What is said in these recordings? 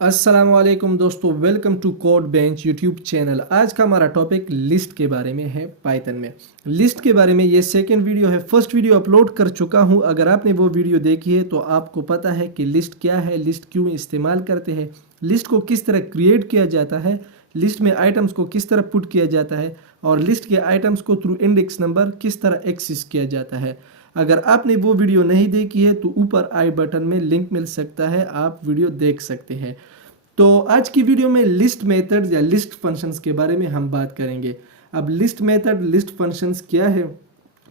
अस्सलाम वालेकुम दोस्तों, welcome to Code Bench YouTube channel. आज का हमारा टॉपिक लिस्ट के बारे में है। पाइथन में लिस्ट के बारे में ये सेकंड वीडियो है। फर्स्ट वीडियो अपलोड कर चुका हूँ। अगर आपने वो वीडियो देखी है तो आपको पता है कि लिस्ट क्या है, लिस्ट क्यों इस्तेमाल करते हैं, लिस्ट को किस तरह क्रिएट किया जाता है, लिस्ट में आइटम्स को किस तरह पुट किया जाता है और लिस्ट के आइटम्स को थ्रू इंडेक्स नंबर किस तरह एक्सेस किया जाता है। अगर आपने वो वीडियो नहीं देखी है तो ऊपर आई बटन में लिंक मिल सकता है, आप वीडियो देख सकते हैं। तो आज की वीडियो में लिस्ट मेथड्स या लिस्ट फंक्शंस के बारे में हम बात करेंगे। अब लिस्ट मेथड लिस्ट फंक्शंस क्या है?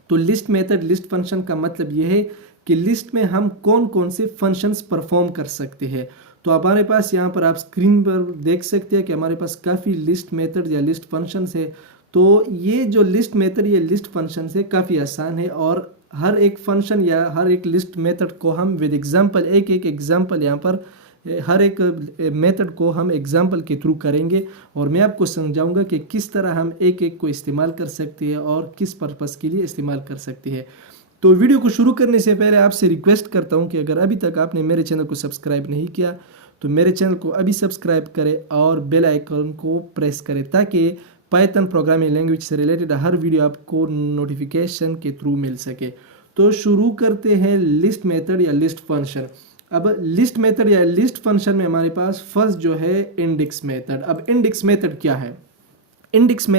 तो लिस्ट मेथड लिस्ट फंक्शन का मतलब यह है कि लिस्ट में हम कौन कौन से फंक्शंस परफॉर्म कर सकते हैं। तो हमारे पास यहाँ पर आप स्क्रीन पर देख सकते हैं कि हमारे पास काफ़ी लिस्ट मेथड या लिस्ट फंक्शंस है। तो ये जो लिस्ट मेथड या लिस्ट फंक्शंस है काफ़ी आसान है और हर एक फंक्शन या हर एक लिस्ट मेथड को हम विद एग्जांपल एक एग्जांपल यहाँ पर हर एक मेथड को हम एग्जांपल के थ्रू करेंगे और मैं आपको समझाऊंगा कि किस तरह हम एक एक को इस्तेमाल कर सकते हैं और किस पर्पस के लिए इस्तेमाल कर सकते हैं। तो वीडियो को शुरू करने से पहले आपसे रिक्वेस्ट करता हूं कि अगर अभी तक आपने मेरे चैनल को सब्सक्राइब नहीं किया तो मेरे चैनल को अभी सब्सक्राइब करें और बेल आइकन को प्रेस करें ताकि पाइथन प्रोग्रामिंग लैंग्वेज से रिलेटेड हर वीडियो आपको नोटिफिकेशन के थ्रू मिल सके। तो शुरू करते हैं लिस्ट मेथड या लिस्ट फंक्शन। अब लिस्ट मेथड या लिस्ट फंक्शन में हमारे पास फर्स्ट जो है इंडेक्स मेथड। अब इंडेक्स मेथड क्या है? इंडेक्स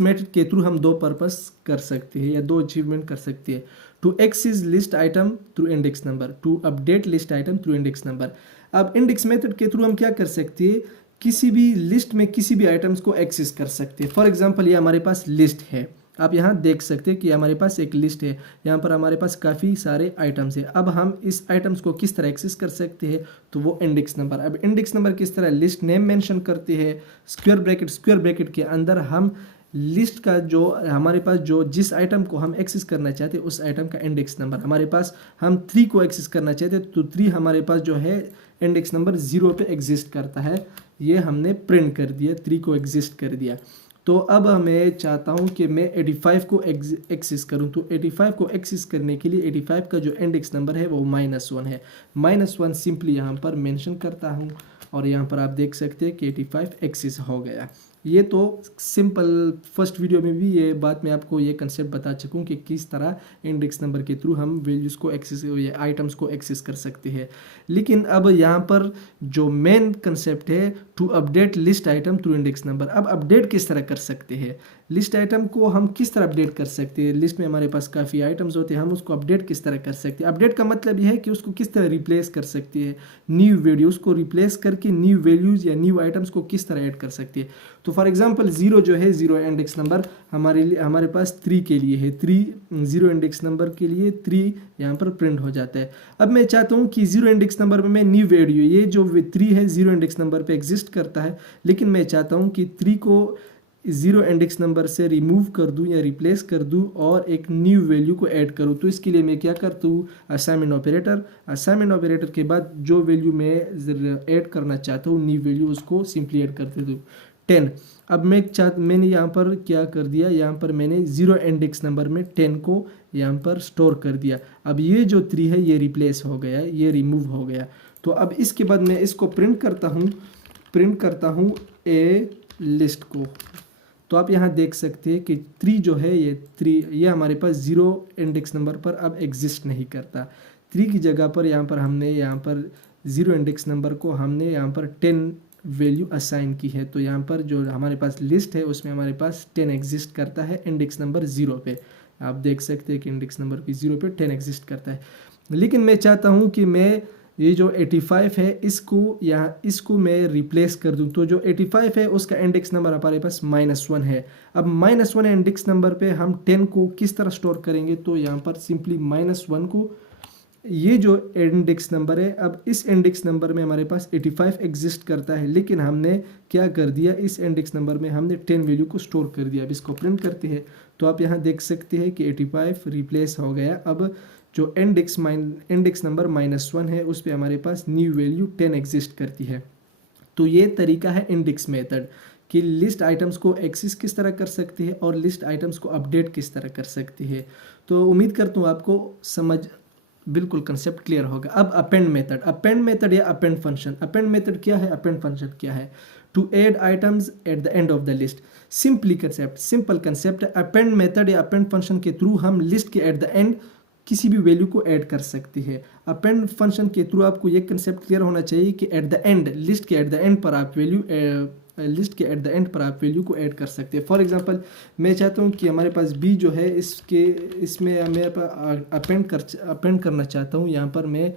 मेथड के थ्रू हम दो पर्पस कर सकते हैं या दो अचीवमेंट कर सकते हैं। To access list item through index number, to update list item through index number. अब इंडेक्स मेथड के थ्रू हम क्या कर सकते हैं? किसी भी लिस्ट में किसी भी आइटम्स को एक्सेस कर सकते हैं। फॉर एग्जाम्पल ये हमारे पास लिस्ट है, आप यहाँ देख सकते हैं कि हमारे पास एक लिस्ट है, यहाँ पर हमारे पास काफ़ी सारे आइटम्स है। अब हम इस आइटम्स को किस तरह एक्सेस कर सकते हैं? तो वो इंडेक्स नंबर। अब इंडेक्स नंबर किस तरह? लिस्ट नेम मेंशन करते हैं, स्क्वायर ब्रैकेट के अंदर हम लिस्ट का जो हमारे पास जो जिस आइटम को हम एक्सेस करना चाहते हैं उस आइटम का इंडेक्स नंबर। हमारे पास हम 3 को एक्सेस करना चाहते हैं तो 3 हमारे पास जो है इंडेक्स नंबर 0 पे एग्जिस्ट करता है। ये हमने प्रिंट कर दिया, 3 को एग्जिस्ट कर दिया। तो अब मैं चाहता हूं कि मैं 85 को एक्सेस करूं। तो 85 को एक्सेस करने के लिए 85 का जो इंडेक्स नंबर है वो -1 है। -1 सिंपली यहाँ पर मेंशन करता हूं और यहाँ पर आप देख सकते हैं कि 85 एक्सेस हो गया। ये तो सिंपल, फर्स्ट वीडियो में भी ये बात मैं आपको ये कंसेप्ट बता चुका हूँ कि किस तरह इंडेक्स नंबर के थ्रू हम वैल्यूज़ को एक्सेस या आइटम्स को एक्सेस कर सकते हैं। लेकिन अब यहाँ पर जो मेन कंसेप्ट है to update list item through index number. अब अपडेट किस तरह कर सकते हैं? लिस्ट आइटम को हम किस तरह अपडेट कर सकते हैं? लिस्ट में हमारे पास काफ़ी आइटम्स होते हैं, हम उसको अपडेट किस तरह कर सकते हैं? अपडेट का मतलब यह है कि उसको किस तरह रिप्लेस कर सकते हैं। न्यू वैल्यूज़ को रिप्लेस करके न्यू वैल्यूज़ या न्यू आइटम्स को किस तरह ऐड कर सकते हैं। तो फॉर एग्जांपल 0 जो है, 0 इंडेक्स नंबर हमारे पास 3 के लिए है, 3 0 इंडेक्स नंबर के लिए 3 यहाँ पर प्रिंट हो जाता है। अब मैं चाहता हूँ कि 0 इंडेक्स नंबर में मैं न्यू वैल्यू, ये जो 3 है 0 इंडेक्स नंबर पे एग्जिस्ट करता है, लेकिन मैं चाहता हूँ कि 3 को 0 इंडेक्स नंबर से रिमूव कर दूं या रिप्लेस कर दूं और एक न्यू वैल्यू को ऐड करूं। तो इसके लिए मैं क्या करता हूँ? असाइनमेंट ऑपरेटर के बाद जो वैल्यू मैं ऐड करना चाहता हूँ न्यू वैल्यू, उसको सिंपली ऐड कर देता हूँ 10। अब मैंने यहाँ पर क्या कर दिया? यहाँ पर मैंने 0 इंडेक्स नंबर में 10 को यहाँ पर स्टोर कर दिया। अब ये जो 3 है ये रिप्लेस हो गया, ये रिमूव हो गया। तो अब इसके बाद मैं इसको प्रिंट करता हूँ ए लिस्ट को। तो आप यहाँ देख सकते हैं कि 3 जो है ये हमारे पास 0 इंडेक्स नंबर पर अब एग्जिस्ट नहीं करता। 3 की जगह पर यहाँ पर 0 इंडेक्स नंबर को हमने यहाँ पर 10 वैल्यू असाइन की है। तो यहाँ पर जो हमारे पास लिस्ट है उसमें हमारे पास 10 एग्जिस्ट करता है इंडेक्स नंबर 0 पे। आप देख सकते हैं कि इंडेक्स नंबर भी 0 पे 10 एग्जिस्ट करता है। लेकिन मैं चाहता हूँ कि मैं ये जो 85 है इसको मैं रिप्लेस कर दूं। तो जो 85 है उसका इंडेक्स नंबर हमारे पास -1 है। अब -1 इंडेक्स नंबर पे हम 10 को किस तरह स्टोर करेंगे? तो यहाँ पर सिंपली -1 को, ये जो इंडेक्स नंबर है, अब इस इंडेक्स नंबर में हमारे पास 85 एग्जिस्ट करता है, लेकिन हमने क्या कर दिया? इस इंडेक्स नंबर में हमने 10 वैल्यू को स्टोर कर दिया। अब इसको प्रिंट करते हैं तो आप यहाँ देख सकते हैं कि 85 रिप्लेस हो गया। अब जो इंडेक्स नंबर -1 है उस पर हमारे पास न्यू वैल्यू 10 एग्जिस्ट करती है। तो ये तरीका है इंडेक्स मेथड कि लिस्ट आइटम्स को एक्सेस किस तरह कर सकते हैं और लिस्ट आइटम्स को अपडेट किस तरह कर सकते हैं। तो उम्मीद करता हूँ आपको समझ बिल्कुल कंसेप्ट क्लियर होगा। अब अपेंड मेथड या अपेंड फंक्शन। अपेंड मेथड क्या है, अपेंड फंक्शन क्या है? To add items at the end of the list. Simple concept. Append method या अपेंड फंक्शन के थ्रू हम लिस्ट के एट द एंड किसी भी वैल्यू को ऐड कर सकते हैं। अपेंड फंक्शन के थ्रू आपको ये कंसेप्ट क्लियर होना चाहिए कि एट द एंड, लिस्ट के एट द एंड पर आप वैल्यू को ऐड कर सकते हैं। फॉर एग्जांपल मैं चाहता हूँ कि हमारे पास बी जो है इसमें मेरे पास अपेंड करना चाहता हूँ। यहाँ पर मैं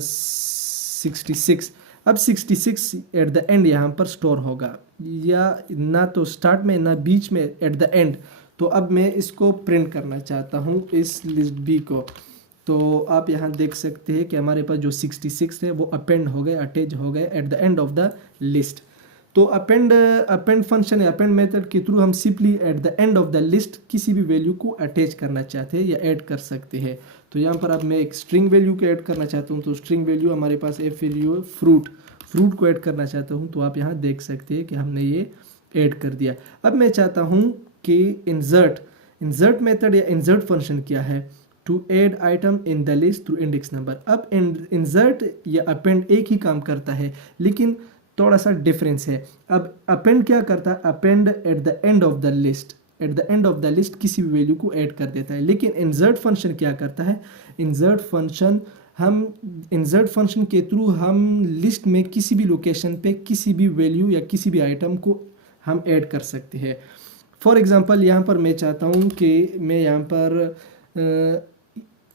66। अब 66 एट द एंड यहाँ पर स्टोर होगा, या ना तो स्टार्ट में ना बीच में, एट द एंड। तो अब मैं इसको प्रिंट करना चाहता हूँ इस लिस्ट बी को। तो आप यहाँ देख सकते हैं कि हमारे पास जो 66 है वो अपेंड हो गए, अटैच हो गए eight the end of the list. तो अपेंड फंक्शन या अपेंड मेथड के थ्रू हम simply eight the end of the list किसी भी वैल्यू को अटैच करना चाहते हैं या ऐड कर सकते हैं। तो यहाँ पर अब मैं एक स्ट्रिंग वैल्यू को ऐड करना चाहता हूँ, तो स्ट्रिंग वैल्यू हमारे पास वैल्यू फ्रूट को ऐड करना चाहता हूँ। तो आप यहाँ देख सकते हैं कि हमने ये ऐड कर दिया। अब मैं चाहता हूँ कि इंसर्ट मेथड या इंसर्ट फंक्शन क्या है? To add item in the list through index number. अब इंसर्ट या अपेंड एक ही काम करता है, लेकिन थोड़ा सा डिफरेंस है। अब अपेंड क्या करता है? Append eight the end of the list किसी भी वैल्यू को ऐड कर देता है। लेकिन इंसर्ट फंक्शन क्या करता है? इंसर्ट फंक्शन के थ्रू हम लिस्ट में किसी भी लोकेशन पे किसी भी वैल्यू या किसी भी आइटम को हम ऐड कर सकते हैं। फॉर एग्जांपल यहाँ पर मैं चाहता हूँ कि मैं यहाँ पर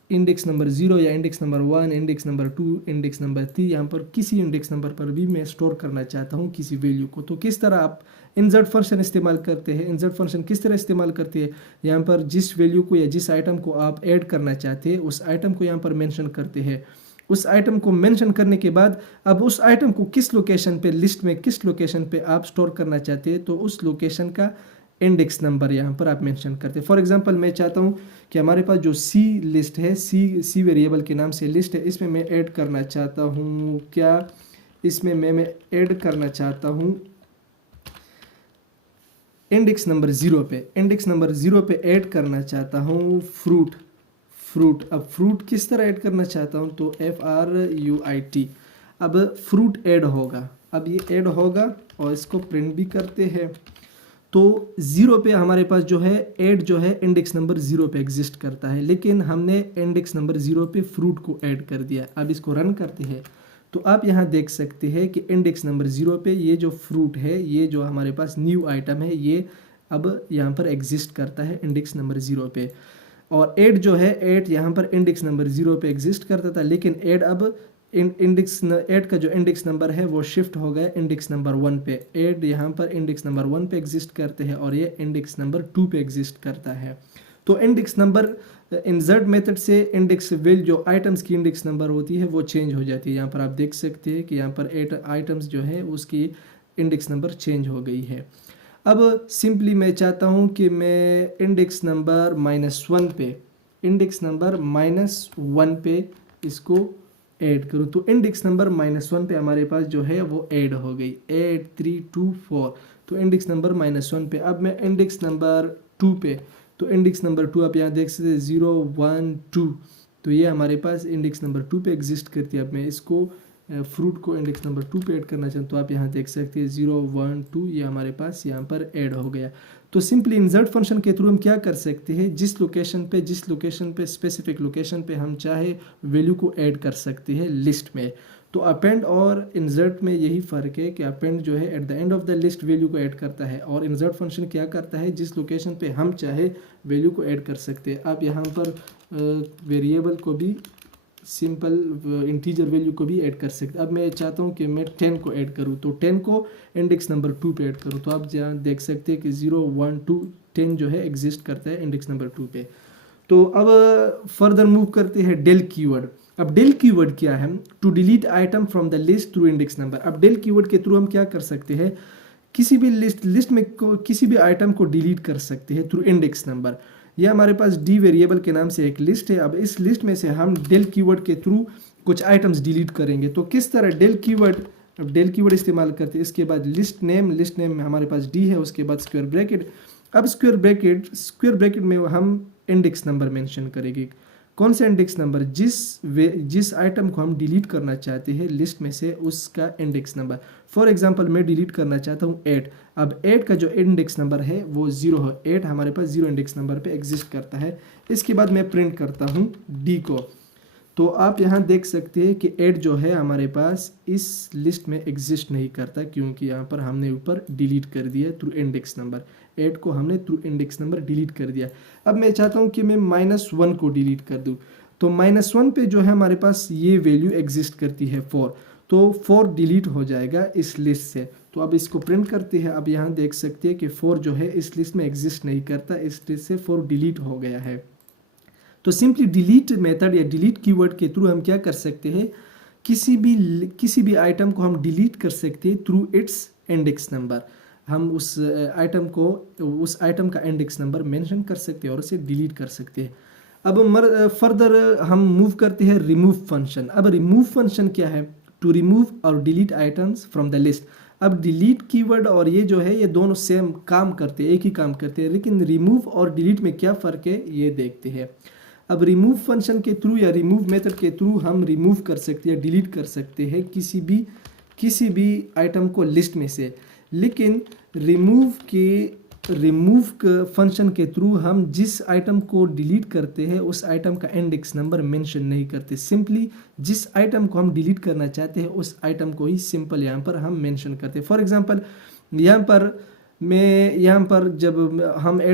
इंडेक्स नंबर 0 या index number 1, index number 2, index number 3, यहाँ पर किसी इंडेक्स नंबर पर भी मैं स्टोर करना चाहता हूँ किसी वैल्यू को। तो किस तरह आप इंसर्ट फंक्शन इस्तेमाल करते हैं? इंसर्ट फंक्शन किस तरह इस्तेमाल करते हैं? यहाँ पर जिस वैल्यू को या जिस आइटम को आप ऐड करना चाहते हैं उस आइटम को यहाँ पर मेंशन करते हैं। उस आइटम को मेंशन करने के बाद अब उस आइटम को किस लोकेशन पे, लिस्ट में किस लोकेशन पे आप स्टोर करना चाहते हैं, तो उस लोकेशन का इंडेक्स नंबर यहाँ पर आप मेंशन करते हैं। फॉर एग्जांपल मैं चाहता हूँ कि हमारे पास जो सी लिस्ट है, सी वेरिएबल के नाम से लिस्ट है, इसमें मैं ऐड करना चाहता हूँ क्या? इसमें मैं ऐड करना चाहता हूँ इंडेक्स नंबर 0 पे ऐड करना चाहता हूँ फ्रूट। अब फ्रूट किस तरह ऐड करना चाहता हूँ? तो FRUIT। अब फ्रूट ऐड होगा, अब ये ऐड होगा और इसको प्रिंट भी करते हैं। तो 0 पे हमारे पास जो है ऐड जो है इंडेक्स नंबर 0 पे एग्जिस्ट करता है, लेकिन हमने इंडेक्स नंबर 0 पे फ्रूट को ऐड कर दिया। अब इसको रन करते हैं तो आप यहाँ देख सकते हैं कि इंडेक्स नंबर 0 पे ये जो फ्रूट है, ये जो हमारे पास न्यू आइटम है, ये अब यहाँ पर एग्जिस्ट करता है इंडेक्स नंबर 0 पे। और ऐड जो है, ऐड यहाँ पर इंडेक्स नंबर 0 पे एग्जिस्ट करता था, लेकिन ऐड अब ऐड का जो इंडेक्स नंबर है वो शिफ्ट हो गया इंडेक्स नंबर 1 पे। ऐड यहाँ पर इंडेक्स नंबर 1 पे एग्जिस्ट करते हैं और ये इंडेक्स नंबर 2 पे एग्जिस्ट करता है। तो इंडेक्स नंबर इंसर्ट मेथड से इंडेक्स वैल्यू जो आइटम्स की इंडेक्स नंबर होती है वो चेंज हो जाती है। यहाँ पर आप देख सकते हैं कि यहाँ पर 8 आइटम्स जो है उसकी इंडेक्स नंबर चेंज हो गई है। अब सिंपली मैं चाहता हूँ कि मैं इंडेक्स नंबर -1 पे इसको ऐड करूँ। तो इंडेक्स नंबर -1 पे हमारे पास जो है वो ऐड हो गई, 8 3 2 4। तो इंडेक्स नंबर -1 पे। अब मैं इंडेक्स नंबर 2 पे, तो इंडेक्स नंबर 2 आप यहाँ देख सकते हैं 0 1 2। तो ये हमारे पास इंडेक्स नंबर 2 पे एग्जिस्ट करती है। अब मैं इसको फ्रूट को इंडेक्स नंबर 2 पे ऐड करना चाहूँ तो आप यहाँ देख सकते हैं 0 1 2, ये हमारे पास यहाँ पर ऐड हो गया। तो सिंपली इंसर्ट फंक्शन के थ्रू हम क्या कर सकते हैं? जिस लोकेशन पे स्पेसिफिक लोकेशन पे हम चाहे वैल्यू को ऐड कर सकते हैं लिस्ट में। तो अपेंड और इंसर्ट में यही फ़र्क है कि अपेंड जो है eight the end of the least value को ऐड करता है, और इंसर्ट फंक्शन क्या करता है? जिस लोकेशन पे हम चाहे वैल्यू को ऐड कर सकते हैं। आप यहाँ पर वेरिएबल को भी, सिंपल इंटीजर वैल्यू को भी ऐड कर सकते। अब मैं चाहता हूँ कि मैं 10 को ऐड करूँ, तो 10 को इंडेक्स नंबर 2 पे ऐड करूँ। तो आप यहाँ देख सकते हैं कि 0 1 2 10 जो है एग्जिस्ट करता है इंडेक्स नंबर 2 पे। तो अब फर्दर मूव करते हैं डेल कीवर्ड। अब डेल कीवर्ड क्या है? To delete item from the list through index number. अब डेल कीवर्ड के थ्रू हम क्या कर सकते हैं? किसी भी लिस्ट में किसी भी आइटम को डिलीट कर सकते हैं थ्रू इंडेक्स नंबर। यह हमारे पास डी वेरिएबल के नाम से एक लिस्ट है। अब इस लिस्ट में से हम डेल कीवर्ड के थ्रू कुछ आइटम्स डिलीट करेंगे। तो किस तरह डेल कीवर्ड इस्तेमाल करते हैं? इसके बाद लिस्ट नेम में हमारे पास डी है, उसके बाद स्क्वायर ब्रैकेट। अब स्क्वायर ब्रैकेट में हम इंडेक्स नंबर मेंशन करेंगे। कौन सा इंडेक्स नंबर, जिस आइटम को हम डिलीट करना चाहते हैं लिस्ट में से उसका इंडेक्स नंबर। फॉर एग्जांपल मैं डिलीट करना चाहता हूँ 8। अब 8 का जो इंडेक्स नंबर है वो 0 है। 8 हमारे पास 0 इंडेक्स नंबर पे एग्जिस्ट करता है। इसके बाद मैं प्रिंट करता हूँ डी को, तो आप यहाँ देख सकते हैं कि 8 जो है हमारे पास इस लिस्ट में एग्जिस्ट नहीं करता, क्योंकि यहाँ पर हमने ऊपर डिलीट कर दिया थ्रू इंडेक्स नंबर। 8 को हमने थ्रू इंडेक्स नंबर डिलीट कर दिया। अब मैं चाहता हूँ कि मैं -1 को डिलीट कर दूँ, तो -1 पे जो है हमारे पास ये वैल्यू एग्जिस्ट करती है 4, तो 4 डिलीट हो जाएगा इस लिस्ट से। तो अब इसको प्रिंट करते हैं। अब यहाँ देख सकते हैं कि 4 जो है इस लिस्ट में एग्जिस्ट नहीं करता, इस लिस्ट से 4 डिलीट हो गया है। तो सिंपली डिलीट मेथड या डिलीट कीवर्ड के थ्रू हम क्या कर सकते हैं, किसी भी आइटम को हम डिलीट कर सकते हैं थ्रू इट्स इंडेक्स नंबर। हम उस आइटम का इंडेक्स नंबर मेंशन कर सकते हैं और उसे डिलीट कर सकते हैं। अब फर्दर हम मूव करते हैं रिमूव फंक्शन। अब रिमूव फंक्शन क्या है, टू रिमूव और delete items from the list. अब डिलीट कीवर्ड और ये जो है ये दोनों सेम काम करते हैं, एक ही काम करते हैं, लेकिन रिमूव और डिलीट में क्या फ़र्क है ये देखते हैं। अब रिमूव फंक्शन के थ्रू या रिमूव मेथड के थ्रू हम रिमूव कर सकते हैं, डिलीट कर सकते हैं किसी भी आइटम को लिस्ट में से, लेकिन रिमूव फंक्शन के थ्रू हम जिस आइटम को डिलीट करते हैं उस आइटम का इंडेक्स नंबर मेंशन नहीं करते। सिंपली जिस आइटम को हम डिलीट करना चाहते हैं उस आइटम को ही सिंपल यहाँ पर हम मेंशन करते हैं। फॉर एग्जांपल यहाँ पर जब हमने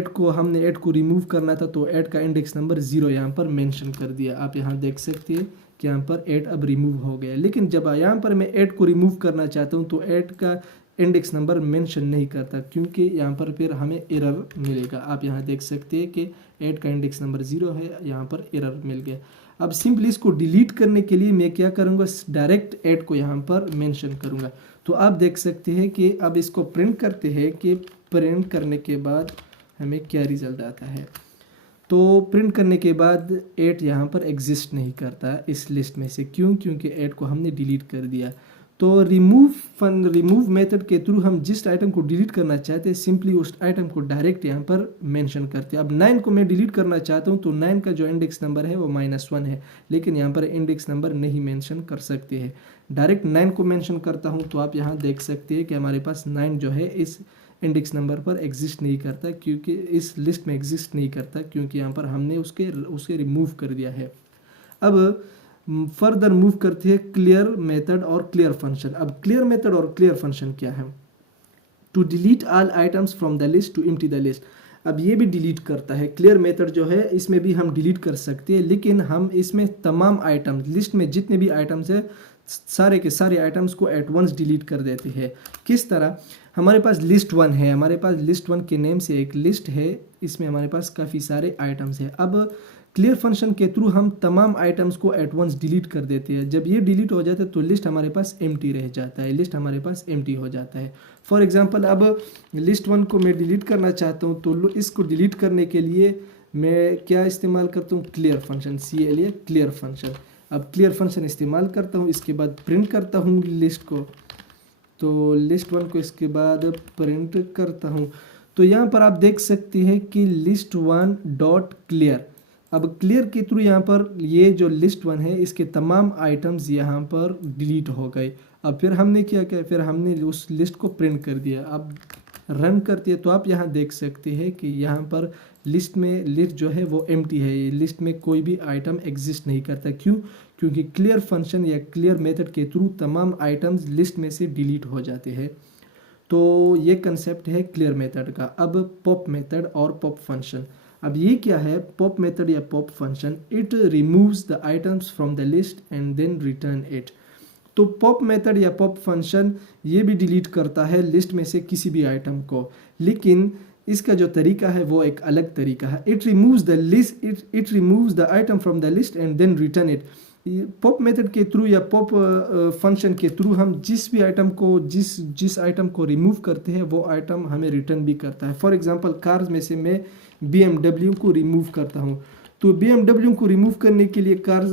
8 को रिमूव करना था तो 8 का इंडेक्स नंबर 0 यहाँ पर मेंशन कर दिया। आप यहाँ देख सकते हैं कि यहाँ पर 8 अब रिमूव हो गया, लेकिन जब यहाँ पर मैं 8 को रिमूव करना चाहता हूँ तो 8 का इंडेक्स नंबर मेंशन नहीं करता, क्योंकि यहाँ पर फिर हमें एरर मिलेगा। आप यहाँ देख सकते हैं कि 8 का इंडेक्स नंबर 0 है, यहाँ पर एरर मिल गया। अब सिंपली इसको डिलीट करने के लिए मैं क्या करूँगा, डायरेक्ट 8 को यहाँ पर मेंशन करूँगा। तो आप देख सकते हैं कि अब इसको प्रिंट करते हैं कि प्रिंट करने के बाद हमें क्या रिजल्ट आता है। तो प्रिंट करने के बाद 8 यहाँ पर एग्जिस्ट नहीं करता इस लिस्ट में से, क्योंकि 8 को हमने डिलीट कर दिया। तो रिमूव मेथड के थ्रू हम जिस आइटम को डिलीट करना चाहते हैं सिंपली उस आइटम को डायरेक्ट यहाँ पर मेंशन करते हैं। अब 9 को मैं डिलीट करना चाहता हूँ तो 9 का जो इंडेक्स नंबर है वो -1 है, लेकिन यहाँ पर इंडेक्स नंबर नहीं मेंशन कर सकते हैं। डायरेक्ट 9 को मेंशन करता हूँ तो आप यहाँ देख सकते हैं कि हमारे पास 9 जो है इस इंडेक्स नंबर पर एग्जिस्ट नहीं करता, क्योंकि इस लिस्ट में एग्जिस्ट नहीं करता, क्योंकि यहाँ पर हमने उसे रिमूव कर दिया है। अब फर्दर मूव करते हैं क्लियर मेथड और क्लियर फंक्शन। अब क्लियर मेथड और क्लियर फंक्शन क्या है, to delete all items from the list to empty the list. अब ये भी डिलीट करता है। क्लियर मेथड जो है इसमें भी हम डिलीट कर सकते हैं, लेकिन हम इसमें तमाम आइटम्स, लिस्ट में जितने भी आइटम्स है सारे के सारे आइटम्स को एट वंस डिलीट कर देते हैं। किस तरह, हमारे पास लिस्ट 1 है, हमारे पास लिस्ट 1 के नेम से एक लिस्ट है, इसमें हमारे पास काफ़ी सारे आइटम्स है। अब क्लियर फंक्शन के थ्रू हम तमाम आइटम्स को एट वंस डिलीट कर देते हैं। जब ये डिलीट हो जाता है तो लिस्ट हमारे पास एम्प्टी रह जाता है, लिस्ट हमारे पास एम्प्टी हो जाता है। फॉर एग्जांपल अब लिस्ट 1 को मैं डिलीट करना चाहता हूँ, तो इसको डिलीट करने के लिए मैं क्या इस्तेमाल करता हूँ, clear function, CLA clear function. अब क्लियर फंक्शन इस्तेमाल करता हूँ, इसके बाद प्रिंट करता हूँ लिस्ट को, तो लिस्ट 1 को इसके बाद प्रिंट करता हूँ। तो यहाँ पर आप देख सकते हैं कि लिस्ट 1 डॉट क्लियर। अब क्लियर के थ्रू यहाँ पर ये जो लिस्ट 1 है इसके तमाम आइटम्स यहाँ पर डिलीट हो गए। अब फिर हमने क्या किया, फिर हमने उस लिस्ट को प्रिंट कर दिया। अब रन करती है तो आप यहाँ देख सकते हैं कि यहाँ पर लिस्ट जो है वो एम्प्टी है, ये लिस्ट में कोई भी आइटम एग्जिस्ट नहीं करता। क्यों, क्योंकि क्लियर फंक्शन या क्लियर मेथड के थ्रू तमाम आइटम्स लिस्ट में से डिलीट हो जाते हैं। तो ये कंसेप्ट है क्लियर मेथड का। अब पॉप मेथड और पॉप फंक्शन। अब ये क्या है, पॉप मेथड या pop function, it removes the items from the list and then return it. तो पॉप मेथड या पॉप फंक्शन ये भी डिलीट करता है लिस्ट में से किसी भी आइटम को, लेकिन इसका जो तरीका है वो एक अलग तरीका है। It removes the item from the list and then return it. Pop method के थ्रू या पॉप फंक्शन के थ्रू हम जिस भी आइटम को जिस आइटम को रिमूव करते हैं वो आइटम हमें रिटर्न भी करता है। फॉर एग्जांपल कार्स में से मैं BMW को रिमूव करता हूँ, तो BMW को रिमूव करने के लिए कार्स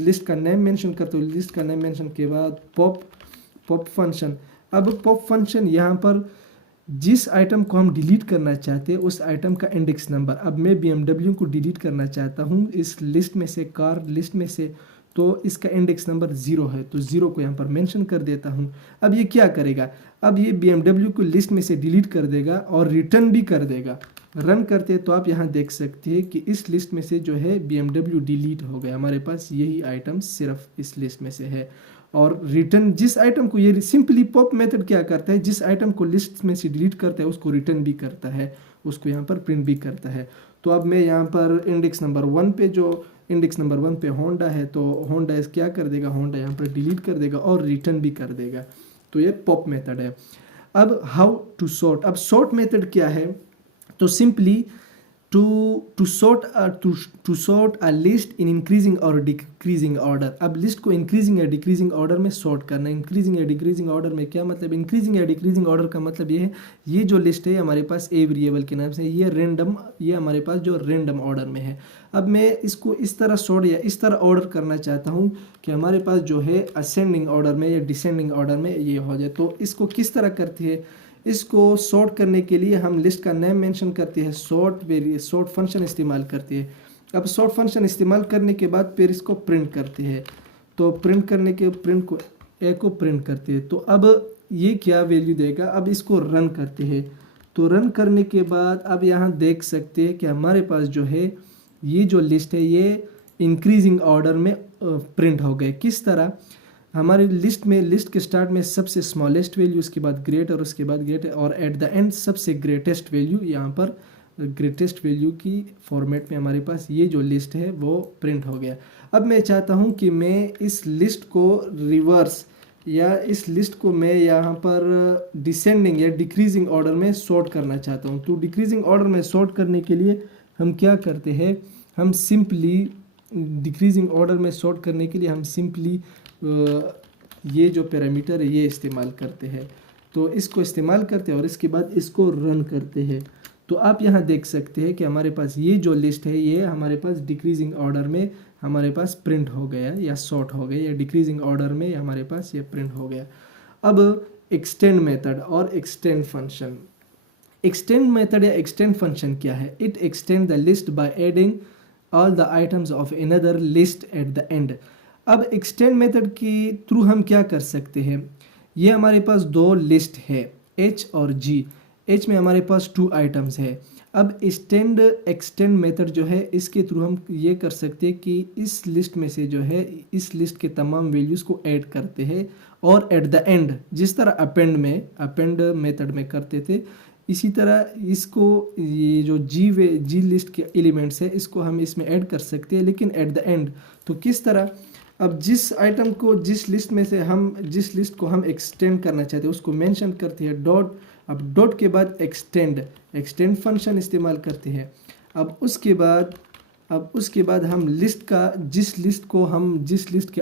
लिस्ट का नेम मेंशन करता हूँ, लिस्ट का नेम मेंशन के बाद पॉप फंक्शन। अब पॉप फंक्शन यहाँ पर जिस आइटम को हम डिलीट करना चाहते हैं उस आइटम का इंडेक्स नंबर। अब मैं BMW को डिलीट करना चाहता हूँ इस लिस्ट में से, कार लिस्ट में से, तो इसका इंडेक्स नंबर 0 है, तो 0 को यहाँ पर मेंशन कर देता हूँ। अब ये क्या करेगा, अब ये BMW को लिस्ट में से डिलीट कर देगा और रिटर्न भी कर देगा। रन करते हैं तो आप यहाँ देख सकते हैं कि इस लिस्ट में से जो है BMW डिलीट हो गया, हमारे पास यही आइटम सिर्फ इस लिस्ट में से है। और रिटर्न जिस आइटम को, ये सिंपली पॉप मेथड क्या करता है, जिस आइटम को लिस्ट में से डिलीट करता है उसको रिटर्न भी करता है, उसको यहाँ पर प्रिंट भी करता है। तो अब मैं यहाँ पर इंडेक्स नंबर 1 पे, जो इंडेक्स नंबर 1 पे होंडा है, तो होंडा क्या कर देगा, होंडा यहाँ पर डिलीट कर देगा और रिटर्न भी कर देगा। तो ये पॉप मेथड है। अब हाउ टू सॉर्ट, अब सॉर्ट मेथड क्या है, तो simply to sort a list in increasing और डिक्रीजिंग ऑर्डर। अब लिस्ट को इंक्रीजिंग या डिक्रीजिंग ऑर्डर में सॉर्ट करना। इंक्रीजिंग या डिक्रीजिंग ऑर्डर में क्या मतलब, इंक्रीजिंग या डिक्रीजिंग ऑर्डर का मतलब ये है, ये जो लिस्ट है हमारे पास ए वेरिएबल के नाम से, ये रैंडम, ये हमारे पास जो रैंडम ऑर्डर में है। अब मैं इसको इस तरह सॉर्ट या इस तरह ऑर्डर करना चाहता हूँ कि हमारे पास जो है असेंडिंग ऑर्डर में या डिसेंडिंग ऑर्डर में ये हो जाए। तो इसको किस तरह करती है, इसको सॉर्ट करने के लिए हम लिस्ट का नेम मेंशन करते हैं, सॉर्ट फंक्शन इस्तेमाल करते हैं। अब सॉर्ट फंक्शन इस्तेमाल करने के बाद फिर इसको प्रिंट करते हैं, तो प्रिंट करने के प्रिंट को ए को प्रिंट करते हैं। तो अब ये क्या वैल्यू देगा, अब इसको रन करते हैं। तो रन करने के बाद अब यहाँ देख सकते हैं कि हमारे पास जो है ये जो लिस्ट है ये इंक्रीजिंग ऑर्डर में प्रिंट हो गए। किस तरह, हमारी लिस्ट में, लिस्ट के स्टार्ट में सबसे स्मॉलेस्ट वैल्यू, उसके बाद ग्रेट और उसके बाद ग्रेट, और एट द एंड सबसे ग्रेटेस्ट वैल्यू, यहाँ पर ग्रेटेस्ट वैल्यू की फॉर्मेट में हमारे पास ये जो लिस्ट है वो प्रिंट हो गया। अब मैं चाहता हूँ कि मैं इस लिस्ट को रिवर्स, या इस लिस्ट को मैं यहाँ पर डिसेंडिंग या डिक्रीजिंग ऑर्डर में सॉर्ट करना चाहता हूँ। तो डिक्रीजिंग ऑर्डर में सॉर्ट करने के लिए हम क्या करते हैं, हम सिंपली डिक्रीजिंग ऑर्डर में सॉर्ट करने के लिए हम सिंपली ये जो पैरामीटर है ये इस्तेमाल करते हैं। तो इसको इस्तेमाल करते हैं और इसके बाद इसको रन करते हैं। तो आप यहाँ देख सकते हैं कि हमारे पास ये जो लिस्ट है ये हमारे पास डिक्रीजिंग ऑर्डर में हमारे पास प्रिंट हो गया या सॉर्ट हो गया, या डिक्रीजिंग ऑर्डर में हमारे पास ये प्रिंट हो गया। अब एक्सटेंड मेथड और एक्सटेंड फंक्शन। एक्सटेंड मेथड या एक्सटेंड फंक्शन क्या है, it extend the list by adding all the items of another list at the and. अब एक्सटेंड मेथड के थ्रू हम क्या कर सकते हैं, ये हमारे पास दो लिस्ट है H और G। H में हमारे पास 2 आइटम्स है। अब एक्सटेंड मेथड जो है इसके थ्रू हम ये कर सकते हैं कि इस लिस्ट में से जो है इस लिस्ट के तमाम वैल्यूज़ को ऐड करते हैं और एट द एंड, जिस तरह अपेंड मेथड में करते थे, इसी तरह इसको, ये जो जी लिस्ट के एलिमेंट्स है इसको हम इसमें ऐड कर सकते हैं, लेकिन एट द एंड। तो किस तरह, अब जिस आइटम को, जिस लिस्ट में से हम, जिस लिस्ट को हम एक्सटेंड करना चाहते हैं उसको मेंशन करते हैं डॉट। अब डॉट के बाद एक्सटेंड फंक्शन इस्तेमाल करते हैं। अब उसके बाद हम लिस्ट का, जिस लिस्ट के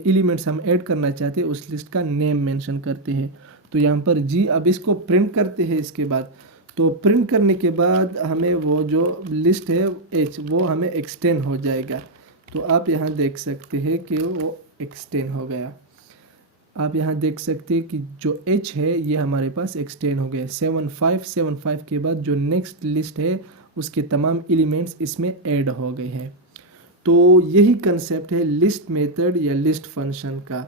एलिमेंट्स हम ऐड करना चाहते हैं उस लिस्ट का नेम मेंशन करते हैं। तो यहाँ पर जी, अब इसको प्रिंट करते हैं इसके बाद। तो प्रिंट करने के बाद हमें वो जो लिस्ट है H वो हमें एक्सटेंड हो जाएगा। तो आप यहाँ देख सकते हैं कि वो एक्सटेंड हो गया। आप यहाँ देख सकते हैं कि जो H है ये हमारे पास एक्सटेंड हो गया। 75 के बाद जो नेक्स्ट लिस्ट है उसके तमाम एलिमेंट्स इसमें ऐड हो गए हैं। तो यही कंसेप्ट है लिस्ट मेथड या लिस्ट फंक्शन का।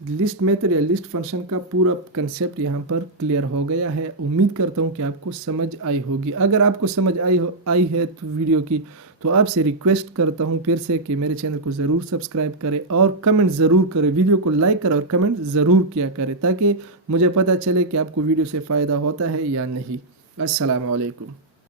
लिस्ट मेथड या लिस्ट फंक्शन का पूरा कंसेप्ट यहाँ पर क्लियर हो गया है। उम्मीद करता हूँ कि आपको समझ आई होगी। अगर आपको समझ आई है तो वीडियो की, तो आपसे रिक्वेस्ट करता हूँ फिर से कि मेरे चैनल को ज़रूर सब्सक्राइब करें और कमेंट ज़रूर करें। वीडियो को लाइक करें और कमेंट ज़रूर किया करें ताकि मुझे पता चले कि आपको वीडियो से फ़ायदा होता है या नहीं। अस्सलाम वालेकुम।